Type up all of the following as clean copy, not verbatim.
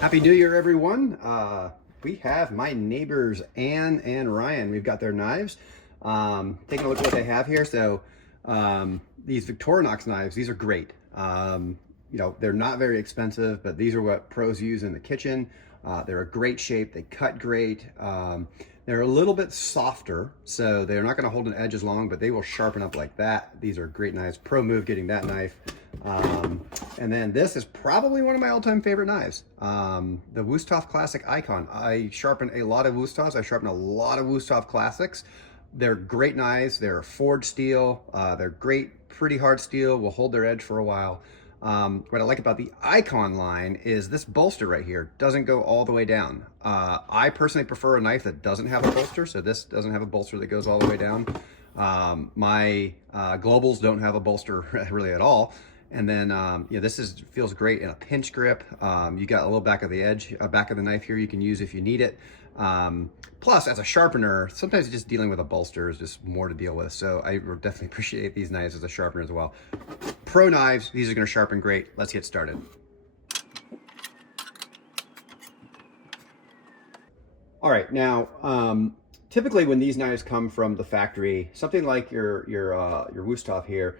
Happy New Year, everyone. We have my neighbors, Ann and Ryan. We've got their knives. Taking a look at what they have here. So these Victorinox knives, these are great. They're not very expensive, but these are what pros use in the kitchen. They're a great shape. They cut great. They're a little bit softer, so they're not going to hold an edge as long, but they will sharpen up like that. These are great knives. Pro move getting that knife. And then this is probably one of my all-time favorite knives, the Wüsthof Classic Icon. I sharpen a lot of Wüsthofs. I sharpen a lot of Wüsthof Classics. They're great knives. They're forged steel. They're great, pretty hard steel. Will hold their edge for a while. What I like about the Icon line is this bolster right here doesn't go all the way down. I personally prefer a knife that doesn't have a bolster, so this doesn't have a bolster that goes all the way down. My Globals don't have a bolster really at all. And then this feels great in a pinch grip. You got a little back of the edge, back of the knife here you can use if you need it. Plus, as a sharpener, sometimes just dealing with a bolster is just more to deal with. So I definitely appreciate these knives as a sharpener as well. Pro knives, these are going to sharpen great. Let's get started. All right, now typically when these knives come from the factory, something like your Wüsthof here,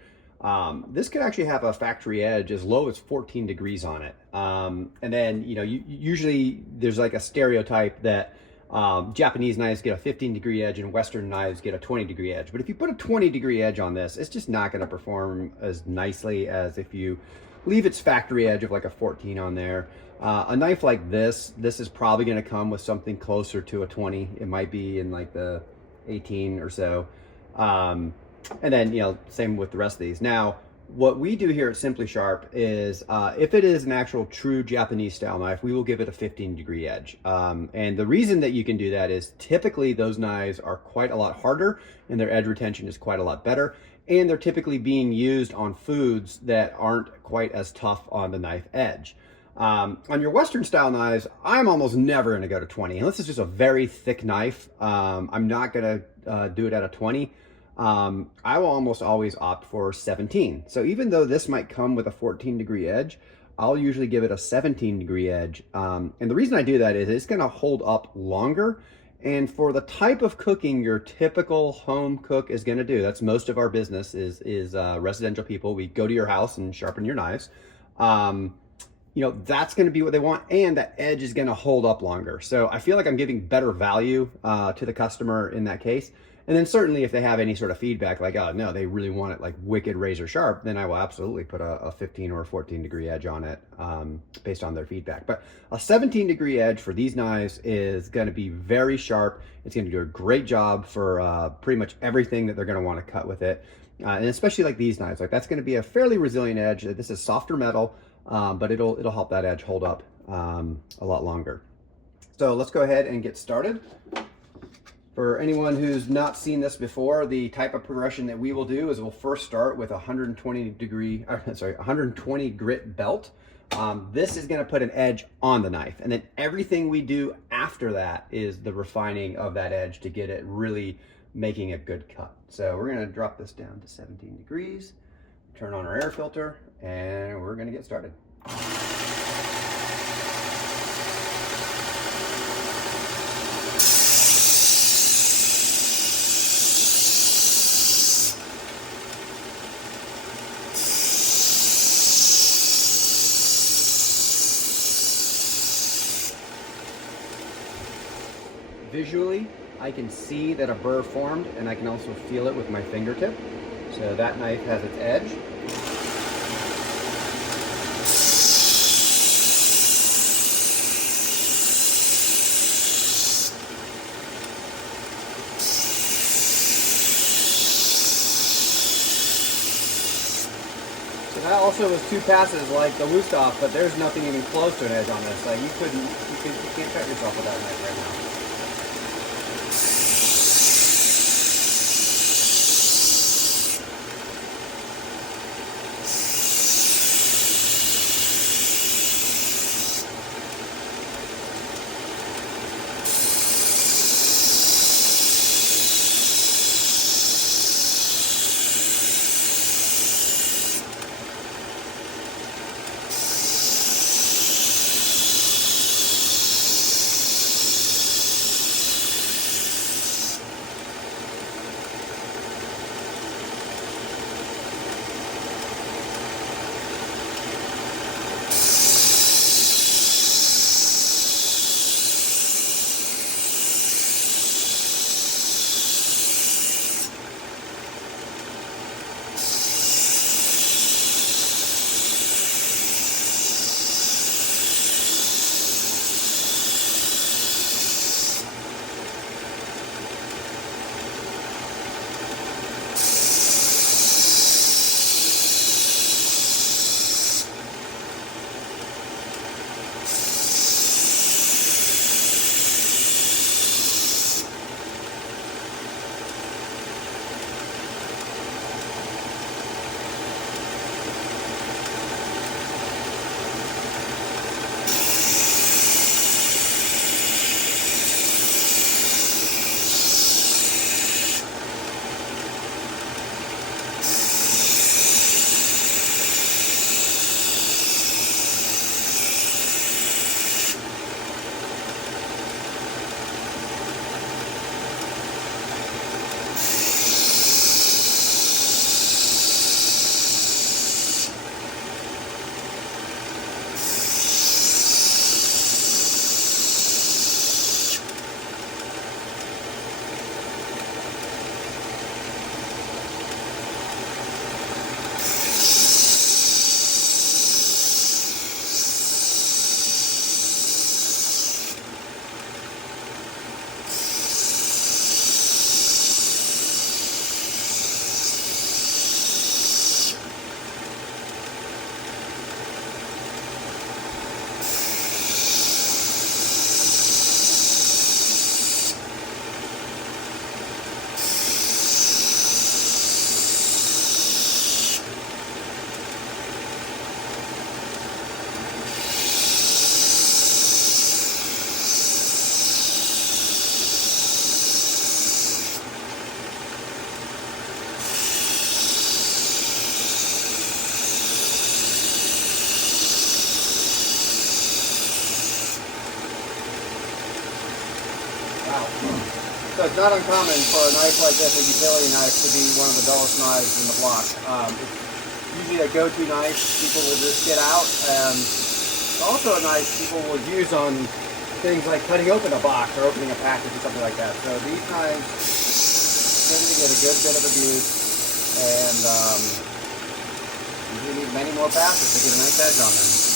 this could actually have a factory edge as low as 14 degrees on it. And then, usually there's like a stereotype that Japanese knives get a 15-degree edge and Western knives get a 20-degree edge. But if you put a 20-degree edge on this, it's just not going to perform as nicely as if you leave its factory edge of like a 14 on there. A knife like this is probably going to come with something closer to a 20. It might be in like the 18 or so. And then, same with the rest of these. Now, what we do here at Simply Sharp is if it is an actual true Japanese style knife, we will give it a 15-degree edge. And the reason that you can do that is typically those knives are quite a lot harder and their edge retention is quite a lot better. And they're typically being used on foods that aren't quite as tough on the knife edge. On your Western style knives, I'm almost never going to go to 20. Unless it's just a very thick knife, I'm not going to do it at a 20. I will almost always opt for 17. So even though this might come with a 14-degree edge, I'll usually give it a 17-degree edge. And the reason I do that is it's going to hold up longer. And for the type of cooking your typical home cook is going to do, that's most of our business is residential people. We go to your house and sharpen your knives. That's going to be what they want, and that edge is going to hold up longer. So I feel like I'm giving better value to the customer in that case. And then certainly if they have any sort of feedback like, oh no, they really want it like wicked razor sharp, then I will absolutely put a 15 or a 14-degree edge on it based on their feedback. But a 17-degree edge for these knives is going to be very sharp. It's going to do a great job for pretty much everything that they're going to want to cut with it. And especially like these knives, like that's going to be a fairly resilient edge. This is softer metal, but it'll help that edge hold up a lot longer. So let's go ahead and get started. For anyone who's not seen this before, the type of progression that we will do is we'll first start with a 120 grit belt. This is going to put an edge on the knife, and then everything we do after that is the refining of that edge to get it really making a good cut. So we're going to drop this down to 17 degrees, turn on our air filter, and we're going to get started. Visually, I can see that a burr formed, and I can also feel it with my fingertip. So that knife has its edge. So that also was two passes like the Wüsthof, but there's nothing even close to an edge on this. Like you can't cut yourself with that knife right now. So it's not uncommon for a knife like this, a utility knife, to be one of the dullest knives in the block. It's usually a go-to knife people will just get out. It's also a knife people will use on things like cutting open a box or opening a package or something like that. So these knives tend to get a good bit of abuse, and usually need many more passes to get a nice edge on them.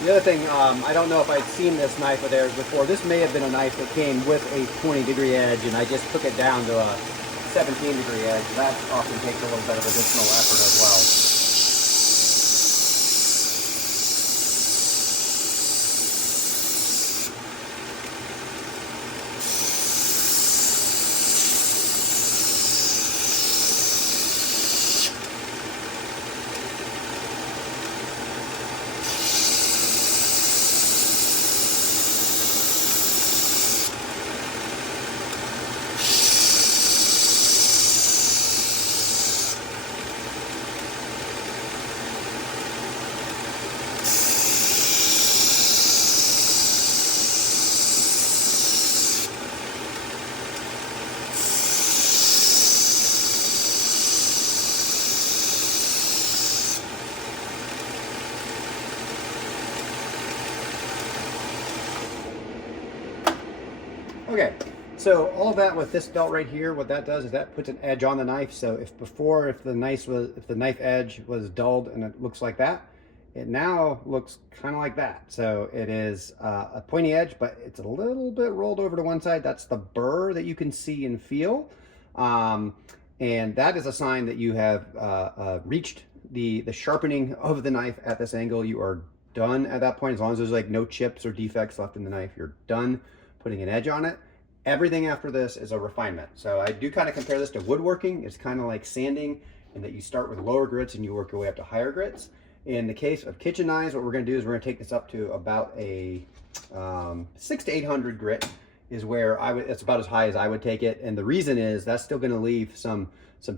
The other thing, I don't know if I'd seen this knife of theirs before. This may have been a knife that came with a 20-degree edge, and I just took it down to a 17-degree edge. That often takes a little bit of additional effort as well. Okay, so all that with this belt right here, what that does is that puts an edge on the knife. So if the knife edge was dulled and it looks like that, it now looks kind of like that. So it is a pointy edge, but it's a little bit rolled over to one side. That's the burr that you can see and feel, and that is a sign that you have reached the sharpening of the knife at this angle. You are done at that point. As long as there's like no chips or defects left in the knife, you're done putting an edge on it. Everything after this is a refinement. So I do kind of compare this to woodworking. It's kind of like sanding, in that you start with lower grits and you work your way up to higher grits. In the case of kitchen knives, what we're going to do is we're going to take this up to about a 600 to 800 grit is where it's about as high as I would take it. And the reason is that's still going to leave some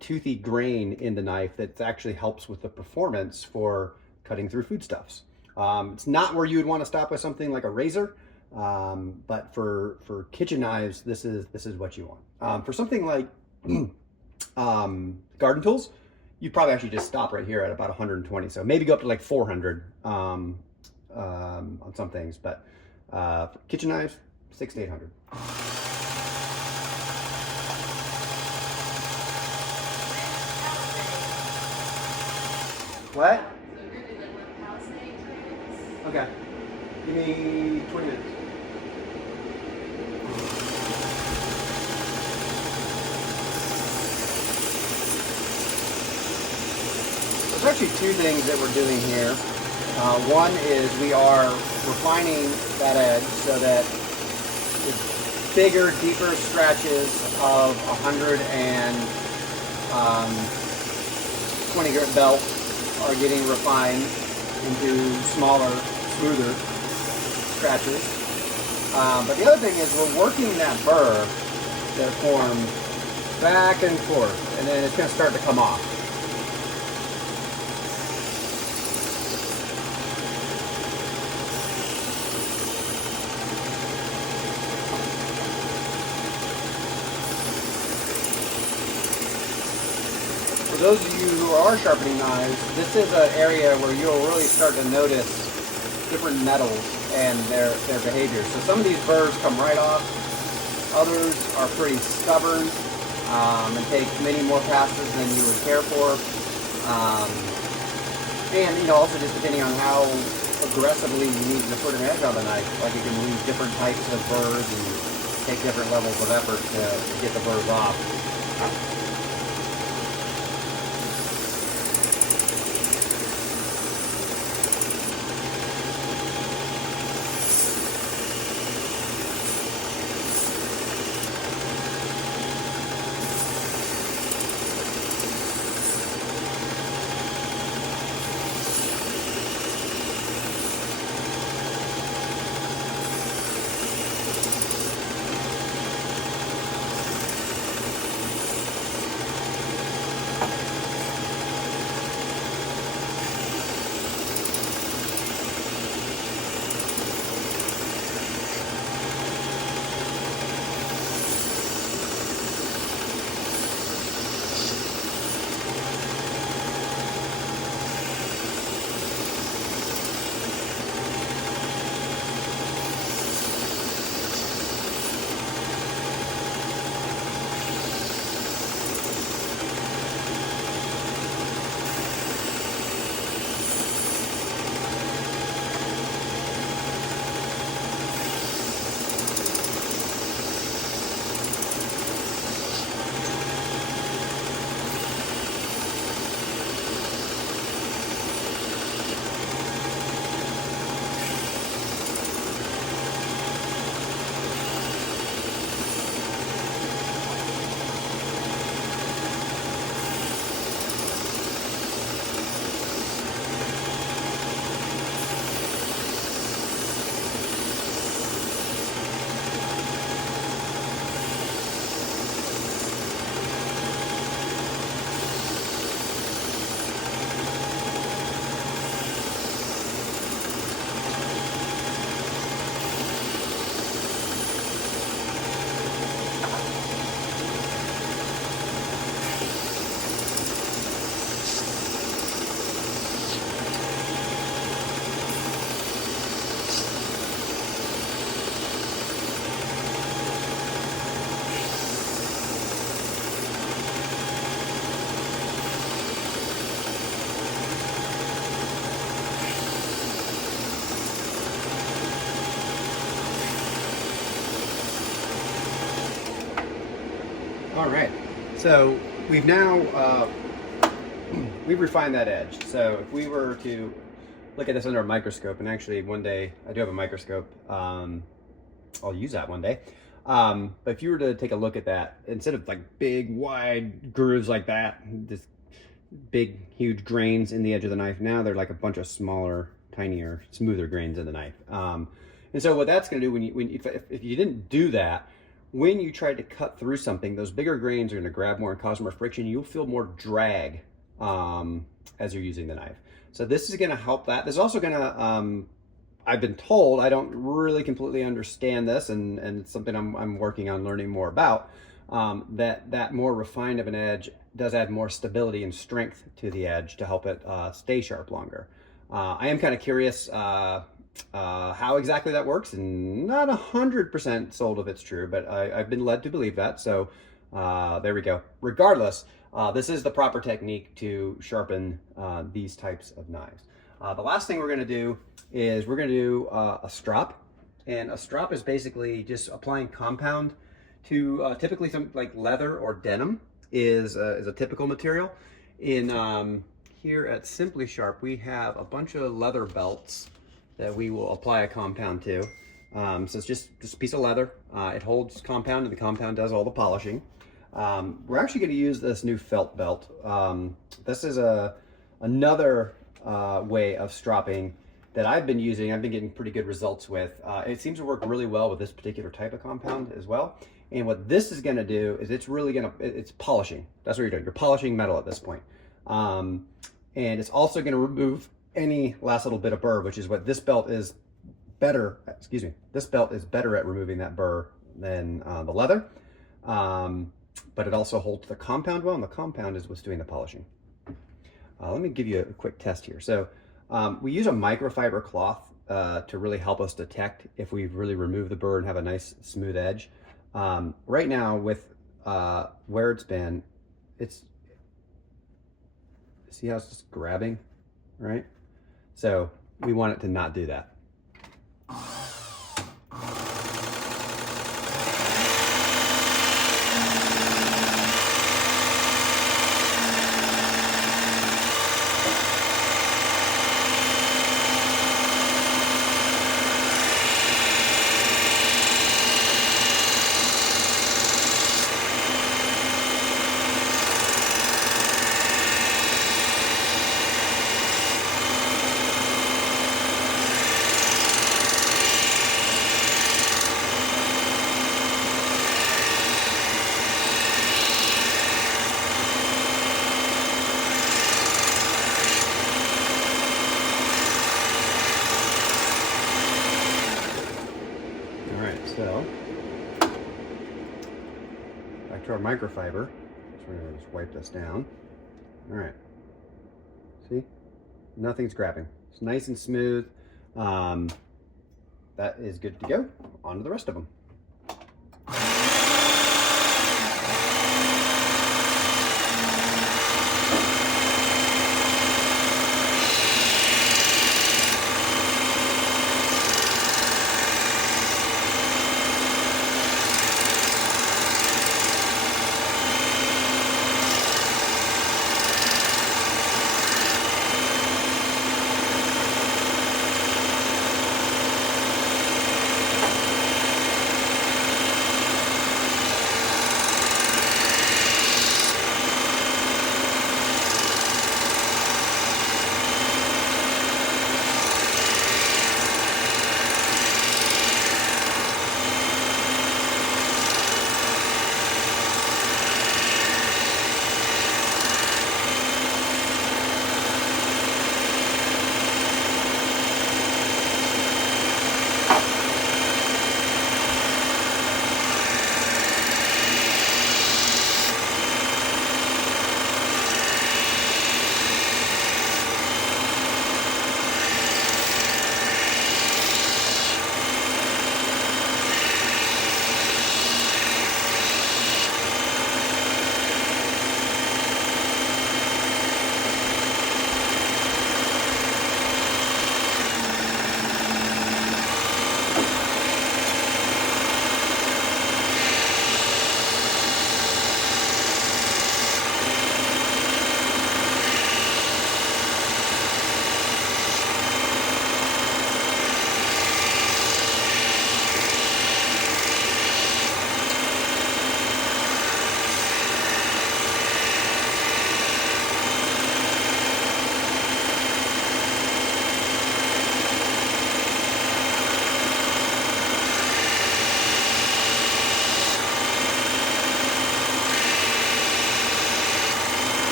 toothy grain in the knife that actually helps with the performance for cutting through foodstuffs. It's not where you would want to stop with something like a razor. But for kitchen knives, this is what you want. For something like garden tools, you'd probably actually just stop right here at about 120. So maybe go up to like 400 on some things. But for kitchen knives, 600 to 800. What? Okay. Give me 20 minutes. There's actually two things that we're doing here. One is we are refining that edge so that the bigger, deeper stretches of 120 grit belt are getting refined into smaller, smoother scratches. But the other thing is we're working that burr that formed back and forth, and then it's going to start to come off. For those of you who are sharpening knives, this is an area where you'll really start to notice different metals and their behavior. So some of these burrs come right off, others are pretty stubborn and take many more passes than you would care for. And also just depending on how aggressively you need to put an edge on the knife, like you can use different types of burrs and take different levels of effort to get the burrs off. So we've now we've refined that edge. So if we were to look at this under a microscope, and actually one day I do have a microscope, I'll use that one day. But if you were to take a look at that, instead of like big wide grooves like that, this big huge grains in the edge of the knife, now they're like a bunch of smaller, tinier, smoother grains in the knife. And so what that's going to do if you didn't do that, when you try to cut through something, those bigger grains are going to grab more and cause more friction. You'll feel more drag as you're using the knife. So this is going to help that. This is also going to, I've been told, I don't really completely understand this, and it's something I'm working on learning more about, that more refined of an edge does add more stability and strength to the edge to help it stay sharp longer. I am kind of curious how exactly that works, and not 100% sold if it's true, but I've been led to believe that. So there we go. Regardless, this is the proper technique to sharpen these types of knives. The last thing we're going to do is we're going to do a strop, and a strop is basically just applying compound to typically some like leather or denim is a typical material. In here at Simply Sharp, we have a bunch of leather belts that we will apply a compound to. So it's just a piece of leather. It holds compound, and the compound does all the polishing. We're actually going to use this new felt belt. This is another way of stropping that I've been using. I've been getting pretty good results with. It seems to work really well with this particular type of compound as well. And what this is going to do is it's polishing. That's what you're doing. You're polishing metal at this point. And it's also going to remove any last little bit of burr, which is what this belt is better. This belt is better at removing that burr than the leather. But it also holds the compound well, and the compound is what's doing the polishing. Let me give you a quick test here. So we use a microfiber cloth to really help us detect if we've really removed the burr and have a nice smooth edge. Right now with where it's been, see how it's just grabbing, right? So we want it to not do that. So, back to our microfiber. So we're going to just wipe this down. All right. See? Nothing's grabbing. It's nice and smooth. That is good to go. On to the rest of them.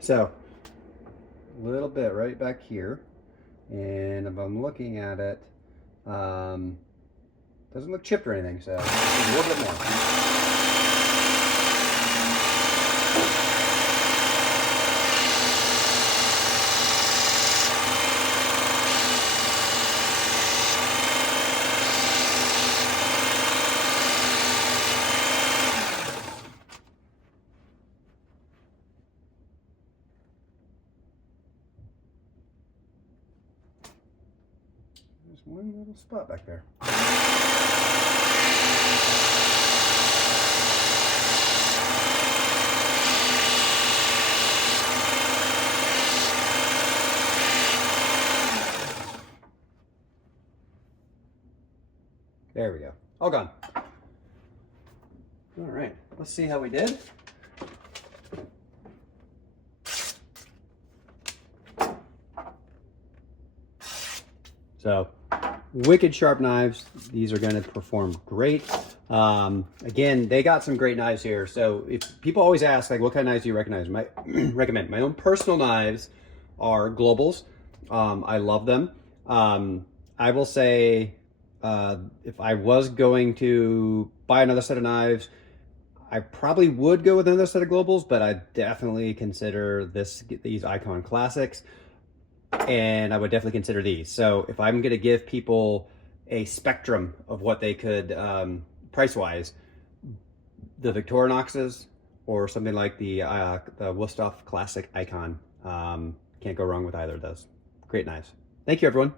So a little bit right back here, and if I'm looking at it, doesn't look chipped or anything, so a little bit more. There's one little spot back there. There we go. All gone. All right, let's see how we did. So, wicked sharp knives. These are going to perform great. Again, they got some great knives here. So, if people always ask, like, what kind of knives do you recommend? My own personal knives are Globals. I love them. I will say, if I was going to buy another set of knives, I probably would go with another set of Globals, but I definitely consider these Icon Classics. And I would definitely consider these. So if I'm going to give people a spectrum of what they could, price-wise, the Victorinoxes or something like the Wusthof Classic Icon, can't go wrong with either of those. Great knives. Thank you, everyone.